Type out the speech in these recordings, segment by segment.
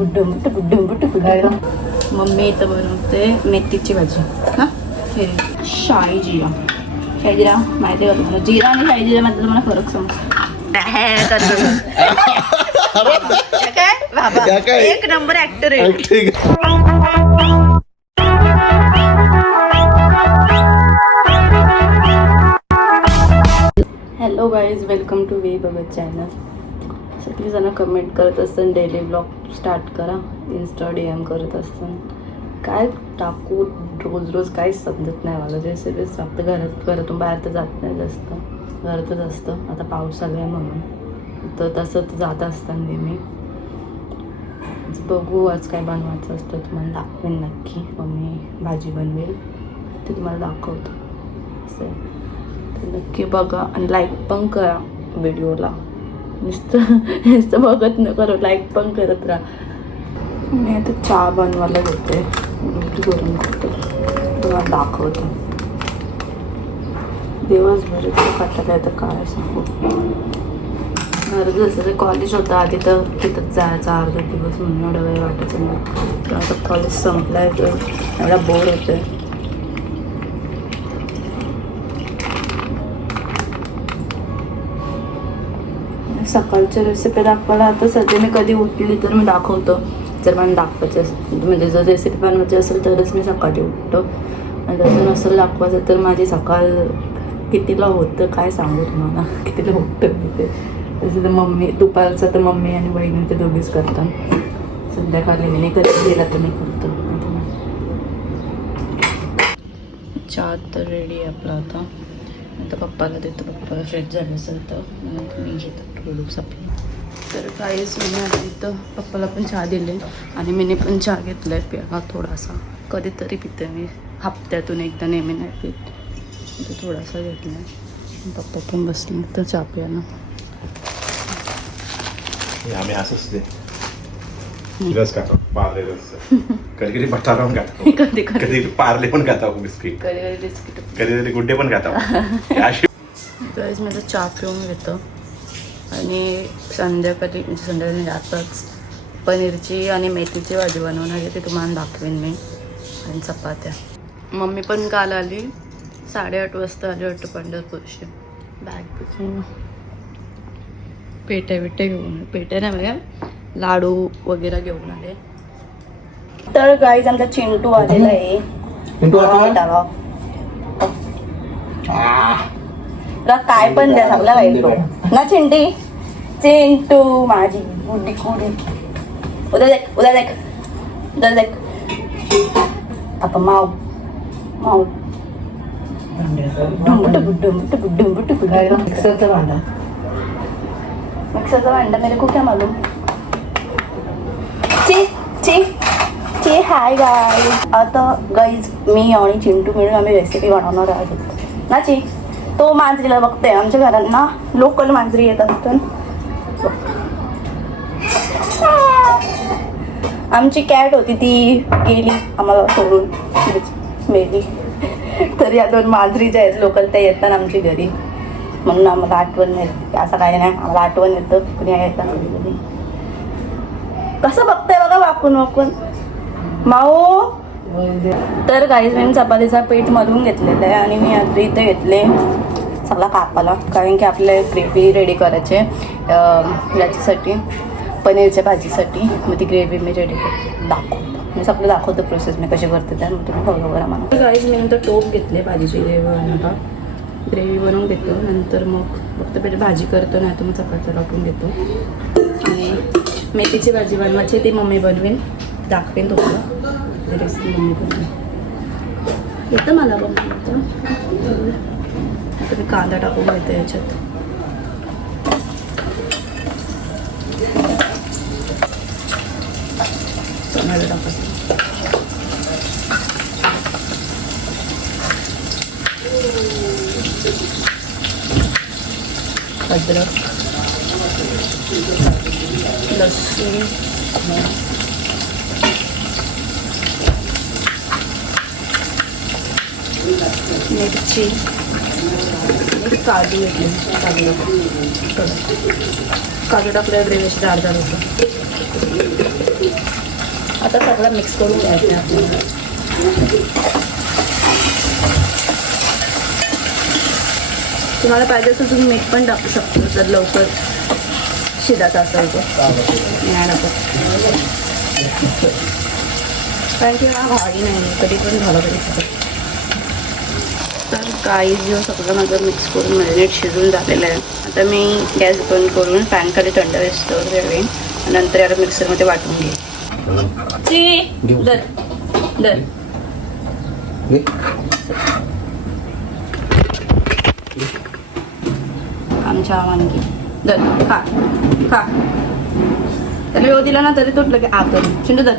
गुड्डुम गुड्डुम गुड्डुम mummy इथं बनवते मेथीची भाजी हा हे शाही जिरा शाही जिरा माहिती आहे का तुम्हाला जिरा आणि शाही जिऱ्यामध्ये तुम्हाला फरक समजतो काय बाबा या काय? एक नंबर ऍक्टर आहे ठीक आहे हॅलो गाईज वेलकम टू वे बघत चॅनल सगळी कमेंट करत असतात. डेली ब्लॉग स्टार्ट करा. इन्स्टा डी एम करत असतात. काय टाकू? रोज रोज काहीच समजत नाही मला. रेसिपीज फक्त घरात घरातून बाहेर तर जात नाही जास्त. घरातच असतं आता पाऊस आला आहे म्हणून. तर तसं तर जात असताना नेहमी. आज बघू आज काय बनवायचं असतं तुम्हाला दाखवेन नक्की. मम्मी भाजी बनवेल. ते तुम्हाला दाखवतो. असं तर नक्की बघा आणि लाईक पण करा व्हिडिओला नुसतं नुसतं बघत न करू लाईक पण करत राहा. मी आता चहा बनवायला घेते रोटी करून करते तुम्हाला दाखवते. दिवसभर काटायला येतं काय सांगू? घरात जसं ते कॉलेज होतं. आधी तर तिथंच जायचं अर्धा दिवस म्हणून एवढं वेळ वाटायचं. तर आता कॉलेज संपलाय तर एवढा बोर होतोय. सकाळच्या रेसिपी दाखवायला आता सध्या मी कधी उठली तर मी दाखवतो. जर मला दाखवायचं असेल म्हणजे जर रेसिपी बनवायची असेल तरच मी सकाळी उठतो. आणि जसं नसेल दाखवायचं तर माझी सकाळ कितीला होतं काय सांगू तुम्हाला. कितीला उठतं मी ते. जसं तर मम्मी दुपारचं तर मम्मी आणि बहिणी ते दोघीच करतात. संध्याकाळी मी नाही कधी गेला तर मी करतो. चहा तर रेडी आहे आपला आता. आता पप्पाला देतो. पप्पाला फ्रेश झालं असेल तर. मग मी घेतो. प्रोडक्ट्स आपले तर काहीच मी आता इथं. पप्पाला पण चहा दिले आणि मीने पण चहा घेतला आहे प्याला थोडासा. कधीतरी पिते मी. हप्त्यातून एकदा नेहमी नाही पित. तो थोडासा घेतला आहे पप्पा पण बसले तर चहा प्यायला आम्ही असंच रस खातो पार्ले रस. कधी कधी बटाटा पण खातो. कधी कधी. पार्ले पण खातो बिस्किट. कधी कधी बिस्किट. कधी कधी गुड्डे पण खातो चहा पिऊन घेतो. आणि संध्याकाळी म्हणजे संध्याकाळी आताच पनीरची आणि मेथीची भाजी बनवून आहे ते तुम्हाला दाखवेन मी. आणि चपात्या. मम्मी पण काल आली साडेआठ वाजता आली वाटतं पंढरपूरशी बॅग घेऊन पेट्या बिट्या घेऊन पेट्या नाही म्हणजे लाडू वगैरे घेऊन आले. तर गाईज आमचा चिंटू आलेला आहे. काय पण द्या चांगला ना चिंटी? चिंटू माझी गुडी गुडी उद्या देख उद्या देख उद्या देख. आपण माव माव. डुंबुट डुंबुट डुंबुट मिक्सरचा भांडा? मिक्सरचा भांडा मेरे को क्या मालूम? ची ची ची हाय आता गाईज मी आणि चिंटू मिळून आम्ही रेसिपी बनवणार आहोत. ना ची? तो मांजरीला बघते आमच्या घरांना. लोकल मांजरी येत असतात आमची कॅट होती ती गेली आम्हाला सोडून. मेली. तर या दोन मांजरी ज्या आहेत लोकल त्या येतात आमची घरी. म्हणून आम्हाला आठवण येते असं काही नाही. आम्हाला आठवण येतं. कुणी येतात आमच्या घरी? कसं बघताय बघा वाकून वाकून. माऊ तर काहीच मी चपातीचा पीठ मधून घेतलेलं आहे आणि मी आता इथे घेतले सगळा कापाला कारण की आपले ग्रेव्ही रेडी करायचे. याच्यासाठी पनीरच्या भाजीसाठी. मग ती ग्रेव्ही मी रेडी दाखवतो. मी सगळं दाखवतो प्रोसेस मी कशी करते त्या मग तुम्ही फॉलो करा मला गाईज मी नंतर टोप घेतले भाजीची ग्रेव्ही बनवता ग्रेव्ही बनवून घेतो नंतर मग फक्त पहिले भाजी करतो नाही तर मग चपात्या टाकून घेतो. आणि मेथीची भाजी बनवायची ती मम्मी बनवेन. दाखवेन तुम्हाला. रेसिपी मम्मी बनवेन. येतं मला बनवतं आता मी कांदा टाकून घेते याच्यात. टोमॅटो टाकायचं अद्रक लसूण मिरची. आणि काजू घेतले काजू टाकले काजू टाकल्यावर ग्रेव्ही जाड जाड होतं. आता सगळं मिक्स करून घ्यायचं आपल्याला. तुम्हाला पाहिजे असेल तुम्ही मीठ पण टाकू शकतो. जर लवकर शिजायचा असेल तो नाही कारण की हा भारी नाही. कधी पण झालं तरी काही जो सगळं माझं मिक्स करून मॅरिनेट शिजून झालेलं आहे. आता मी गॅस बंद करून पॅन खाली थंड वेस्टवर ठेवेन नंतर याला मिक्सरमध्ये वाटून घेईन. दर. आमच्या वांगी. दर. खा. खा. त्याला येऊ दिला ना तरी तो लगे आ कर चिंटू दर.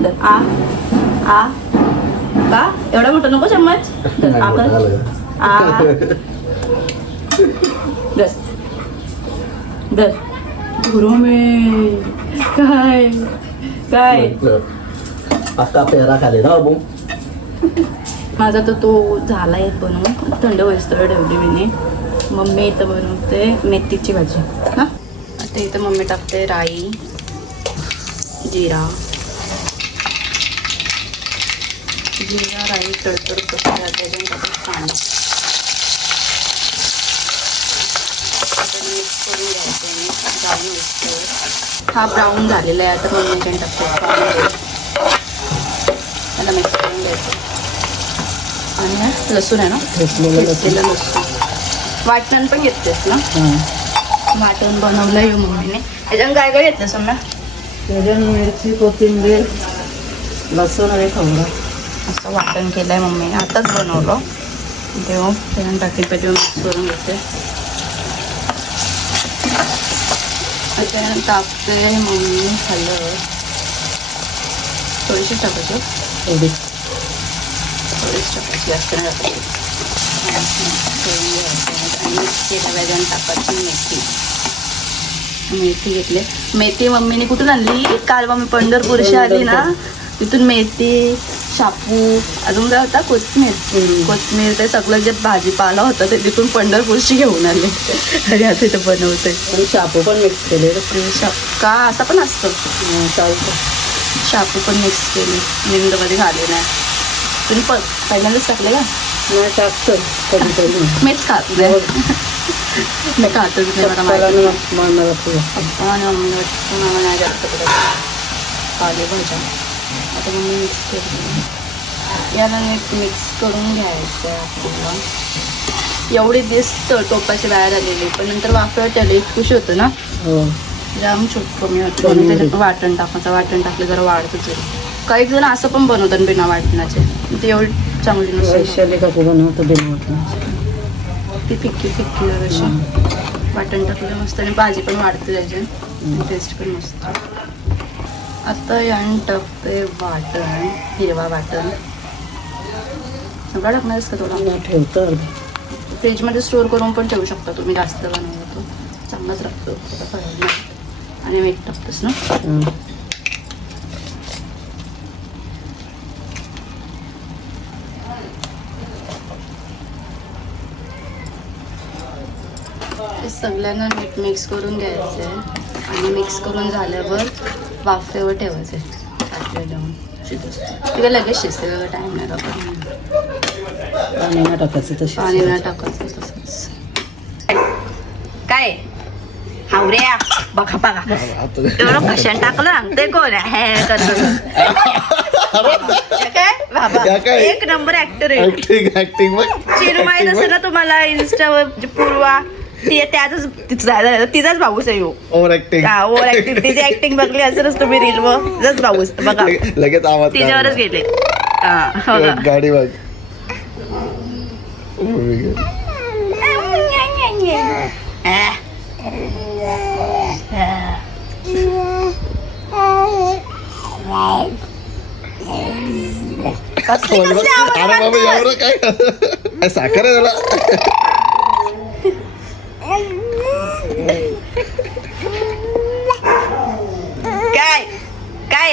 दर. आ. आ. का? एवढा मोठा नको चम्मच? दर. आ कर आ. दर दर गुरु मी. काय? काय? आता पेरा खाली माझा तर तो झाला आहे बनवून थंड वस्तू ठेवली मी मम्मी इथं बनवते मेथीची भाजी. हां? आता इथं मम्मी टाकते राई जिरा. जिरा राई तडतड कसं त्याच्याने टाकते कांदा आता mix करून घ्यायचं आहे ब्राऊन वस्तूवर हा ब्राऊन झालेला आहे. आता मम्मीच्याने टाकते. त्याला मिक्स करून घ्यायचं. आणि हा लसूण आहे ना? घेतलेलं लसूण. वाटण पण घेतेस ना? वाटण बनवलं आहे मम्मीने त्याच्यानं काय काय घेतलं समजा त्याच्यात मिरची कोथिंबीर लसूण आणि खोबरं. असं वाटण केलं आहे मम्मीने. आताच बनवलं. तेव्हा त्याच्यानं टाकी पाहिजे मिक्स करून घेते. त्याच्यानं टाकते मम्मी हलद थोडीशी टाकायची थोडी थोडीशी टाकायची जास्त नाही टाकायची आणि टाकायची मेथी. मेथी घेतली. मेथी मम्मीने कुठून आणली? काल मग मी पंढरपूरशी आली ना तिथून मेथी शापू अजून काय होता कोथमीर. कोथमीर ते सगळं जे भाजीपाला होता ते तिथून पंढरपूरशी घेऊन आले. आणि आता इथे बनवते शापू पण मिक्स केले का असं पण असतं. चालतं शापू पण मिक्स केली. मिंदमध्ये घाले नाही तुम्ही प पहिल्यांदाच टाकले का? नाही टाकतं कधी कधी मीच खात नाही. खातच नाही मला माहिती मला पुढं पप्पा आणि मम्मी वाटतं मला नाही जास्त पालेभाज्या आता मम्मी मिक्स केली याला नीट मिक्स करून घ्यायचं आहे आपल्याला एवढी दिसतं टोपाची बाहेर आलेली पण नंतर वाफळ त्याला खुश होतं ना? हो. जाम छोट कमी होतं. वाटण टाकायचं. वाटण टाकलं जरा वाढतं तरी. काही जण असं पण बनवतात बिना वाटणाचे. ते एवढी चांगली नसते बनवतं बिनवत ती फिक्की फिक्की जराशी. वाटण टाकलं मस्त. आणि भाजी पण वाढते त्याची. टेस्ट पण मस्त. आता यान टाकते वाटण हिरवा वाटण. सगळं टाकणारच का थोडा ठेवतं फ्रीजमध्ये स्टोअर करून पण ठेवू शकता तुम्ही जास्त बनवलं तो चांगलाच लागतो. आणि मीठ टाकतेस ना? सगळ्यांना मीठ मिक्स करून घ्यायचं आहे आणि मिक्स करून झाल्यावर वाफेवर ठेवायचं शिजत किंवा लगेच शिजते वेगळं टाईम नाही लागत पाणी नाही टाकायचं तशी पाणी नाही टाकायचं तसंच. काय? हावऱ्या. बघा बघा. एवढं टाकलं ते कोण आहे काय? एक नंबर ऍक्टर आहे. चिरू माहीत असेल ना तुम्हाला इन्स्टावर जे पूर्वा? ती त्याच तिचा तिचाच भाऊस आहे ओव्हर ऍक्टिंग हा ओव्हर ऍक्टिंग तिची ऍक्टिंग बघली असेलच तुम्ही रील वर. तिचाच भाऊस. बघा. लगेच आवाज तिच्यावरच गेले. हा? गाडी बघ. काय साखर आहे त्याला काय काय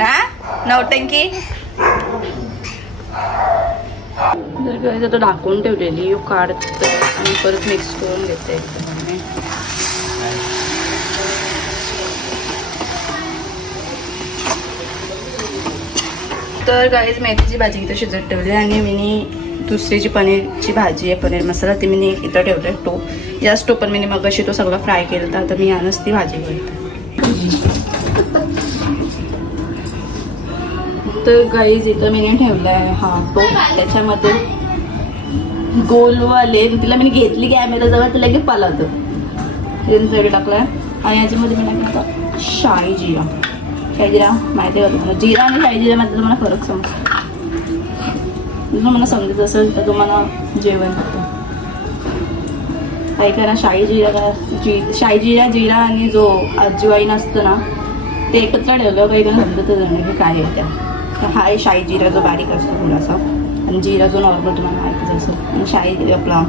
हा नवटंकी जर तर ढाकून ठेवलेली यू काढते आणि परत मिक्स करून घेते एकदम तर गाईज मेथीची भाजी इथं शिजत ठेवली आणि मी दुसरी जी पनीरची भाजी आहे पनीर मसाला ती मी इथं ठेवलं टो याच टोपण मी मग अशी तो सगळं फ्राय केलं होता तर मी यानंच ती भाजी करते तर गाईज इथं मी ठेवला आहे हा तो त्याच्यामध्ये. गोलवाले तिला मी घेतली कॅमेरा जवळ तर लगेच पालावतं सगळं आहे आणि याच्यामध्ये मी टाकलं होतं शाही जिरा. शाही जिरा माहिती आहे का तुम्हाला? जिरा आणि शाही जिरामध्ये तुम्हाला फरक समजतो. जर समजत असेल तर तुम्हाला जेवण होतं काही करा शाही जिरा जी शाही जिरा जिरा आणि जो अजवाईन असतं ना ते एकत्र ठेवलं. काही करा समजतच नाही की काय आहे त्या. तर हा आहे शाही जिरा जो बारीक असतो थोडासा. आणि जिरा जो नॉर्मल तुम्हाला माहितीच असेल आणि शाही जिरा आपला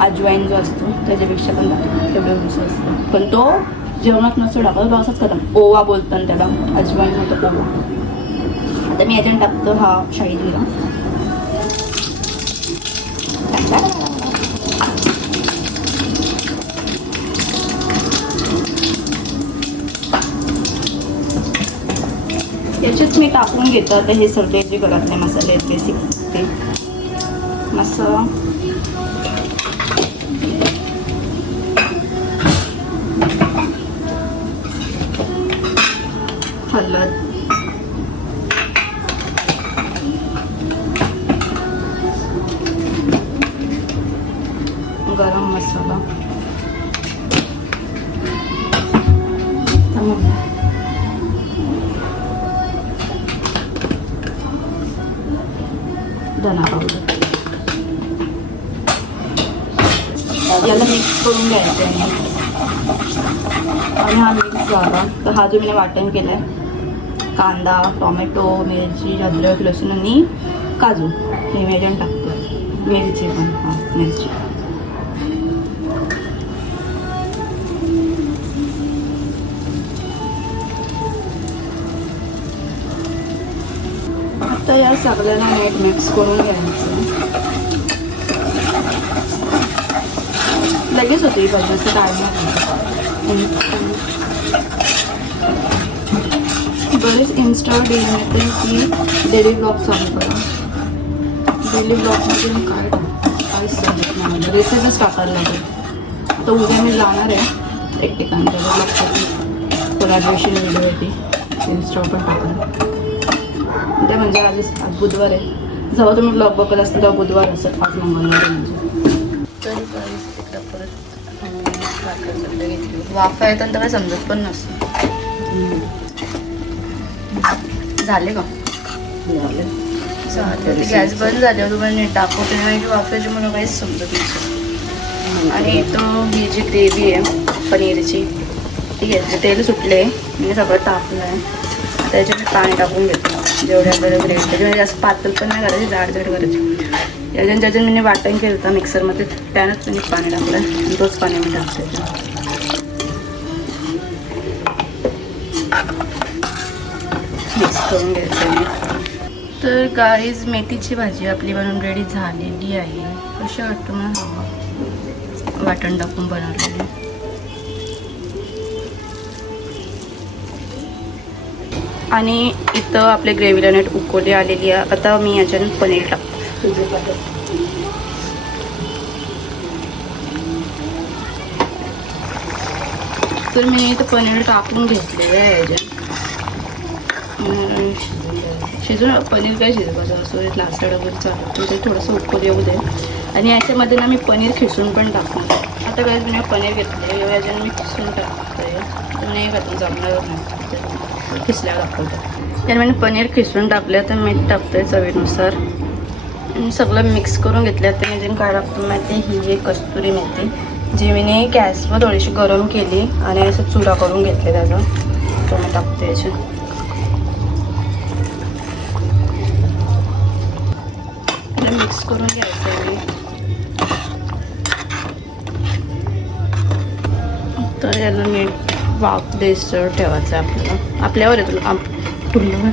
अजवाईन जो असतो त्याच्यापेक्षा पण तेवढं उंच असतो. पण तो जेवणात नसतो टाकत तो करतात खतम. ओवा बोलतात त्याला. अजवाईन होतं ओवा. आता मी याच्यात टाकतो हा शाही जिरा. याच्यात मी टाकून घेतो. आता हे सगळे जे घरातले मसाले आहेत बेसिक ते. मसाला हळद गरम मसाला. धना पावडर याला मिक्स करून घ्यायचं आहे. आणि हा मिक्स झाला. तर हा जो मी वाटण केलं आहे कांदा टोमॅटो मिरची अद्रक लसूण आणि काजू हे मी टाकतो. मिरची पण हां मिरची. आता या सगळ्यांना नीट मिक्स करून घ्यायचं लगेच होते ही काय नाही बरेच इन्स्टा येते की डेली ब्लॉग चालू करा. डेली ब्लॉगमध्ये मी काय? काहीच समजत नाही रेसिपीच टाकायला लागेल. तर उद्या मी जाणार आहे एक ठिकाणी त्याला कोलॅबरेशन व्हिडिओ येते इन्स्टा पण उद्या म्हणजे आज आज बुधवार आहे. जेव्हा तुम्ही ब्लॉग बघत असता तेव्हा बुधवार असेल आज मंगळवार आहे म्हणजे. तर परत वाफा येतात तर काय समजत पण नसतं. झाले का? गॅस बंद झाल्यावर तुम्हाला नीट नाही की वाफायची मला काहीच समजत नसतं आणि तो ही जी ग्रेव्ही आहे पनीरची ती घेतली. तेल सुटले. मी सगळं टाकलं आहे त्याच्यात पाणी टाकून घेतो जेवढे आपल्याला ग्रेव्ही त्याच्यामध्ये जास्त पातळ पण नाही करायची जाड जाड करायची. याच्यात ज्याच्यात मी वाटण केलं होतं मिक्सरमध्ये त्यानंच मी पाणी टाकलं. आणि तोच पाणी मी टाकतो. मिक्स करून घ्यायचं तर गाईज मेथीची भाजी आपली बनवून रेडी झालेली आहे. कशी वाटतं मला? वाटण टाकून बनवलेली. आणि इथं आपले ग्रेव्हीला नेट उकळी आलेली आहे. आता मी याच्यानं पनीर टाकतो. तर मी इथं पनीर टाकून घेतलेलं आहे याच्यात. शिजून पनीर काय शिजवायचं? असं लास्ट वगैरे चालू ते थोडंसं उकळू येऊ दे. आणि याच्यामध्ये ना मी पनीर खिसून पण टाकून आता काय मी पनीर घेतले याच्यानं मी खिसून टाकते. तर नाही घातून जमणार नाही. खिसल्या खिसल्यावर दाखवते मी पनीर खिसून टाकलं तर मीठ टाकते चवीनुसार. सगळं मिक्स करून घेतलं तर मी काय टाकतो माहिती ही एक कस्तुरी मेथी जी मी गॅसवर थोडीशी गरम केली आणि असं चुरा करून घेतले त्याचा. तो मी टाकते याच्यात मिक्स करून घ्यायचं आहे तर याला मीठ वाफ देसर ठेवायचं आहे आपल्याला. आपल्यावर आहे तुला. तुला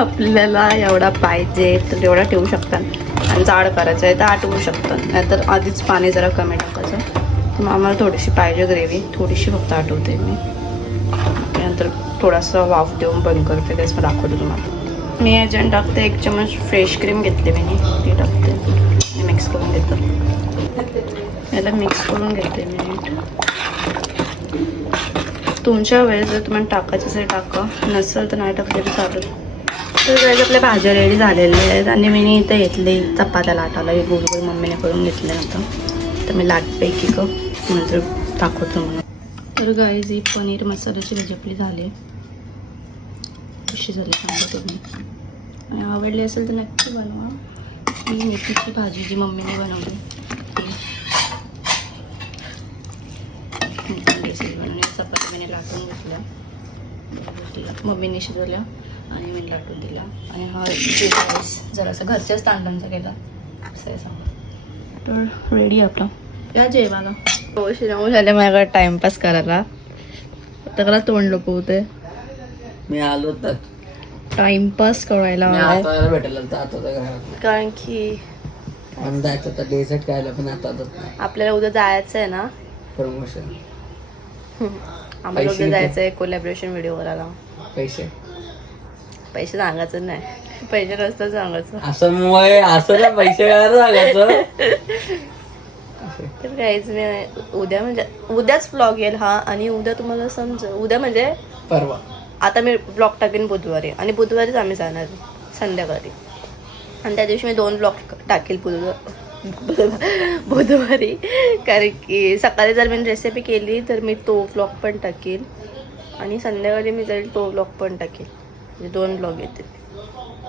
आपल्याला एवढा पाहिजे तर एवढा ठेवू शकतात आणि जाड करायचं आहे तर आटवू शकतात नाहीतर आधीच पाणी जरा कमी टाकायचं. तर मग आम्हाला थोडीशी पाहिजे ग्रेव्ही. थोडीशी फक्त आठवते मी. नंतर थोडासा वाफ देऊन बंद करते तेच मग दाखवते तुम्हाला. मी ह्याच्यात टाकते एक चमच फ्रेश क्रीम घेतली मी. ती टाकते. मिक्स करून घेतो. याला मिक्स करून घेते मी. तुमच्या वेळेस जर तुम्हाला टाकायचं असेल टाका नसेल तर नाही टाकले तर चालेल. तर वेळेस आपल्या भाज्या रेडी झालेल्या आहेत आणि मी इथे घेतली चपात्या लाटाला हे गोल गोल मम्मीने करून घेतलं नव्हतं. तर मी लाटपैकी ग नंतर दाखवतो म्हणून. तर गाईज ही पनीर मसाल्याची भाजी आपली झाली. आहे कशी झाली सांगा तुम्ही. आणि आवडली असेल तर नक्की बनवा. ही मेथीची भाजी जी मम्मीने बनवली मी लाटून घेतल्या. घेतल्या. मम्मीने शिजवल्या आणि मी लाटून दिल्या आणि हा जिरा राईस जरासा घरच्याच तांदळांचा केला. असं आहे सांगा. तर रेडी आपला. या जेवायला हो श्रीराम झाले माझ्याकडे टाइमपास करायला. आता मला तोंड लपवते मी आलो तर. टाइमपास करायला होता कारण की जायचं तर डेझर्ट खायला पण आता आपल्याला उद्या जायचं आहे ना प्रमोशन आम्हाला उद्या? जायचं आहे कोलॅबरेशन व्हिडिओ करायला पैसे. पैसे सांगायचं नाही. पैसे नसतं सांगायचं. असं असं ना पैसे सांगायचं. तर काहीच मी उद्या म्हणजे उद्याच व्लॉग येईल हा आणि उद्या तुम्हाला समजेल उद्या म्हणजे परवा. आता मी ब्लॉग टाकेन बुधवारी आणि बुधवारीच आम्ही जाणार संध्याकाळी. आणि त्या दिवशी मी दोन ब्लॉग टाकेल बुधवार बुधवारी. कारण की सकाळी जर मी रेसिपी केली तर मी तो ब्लॉग पण टाकेन. आणि संध्याकाळी मी जाईल तो ब्लॉग पण टाकेन. म्हणजे दोन ब्लॉग येतील.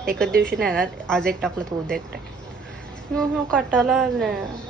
एकच दिवशी नाही ना आज एक टाकलं तर उद्या एक टाकेन. हो, हो, काटाला नाही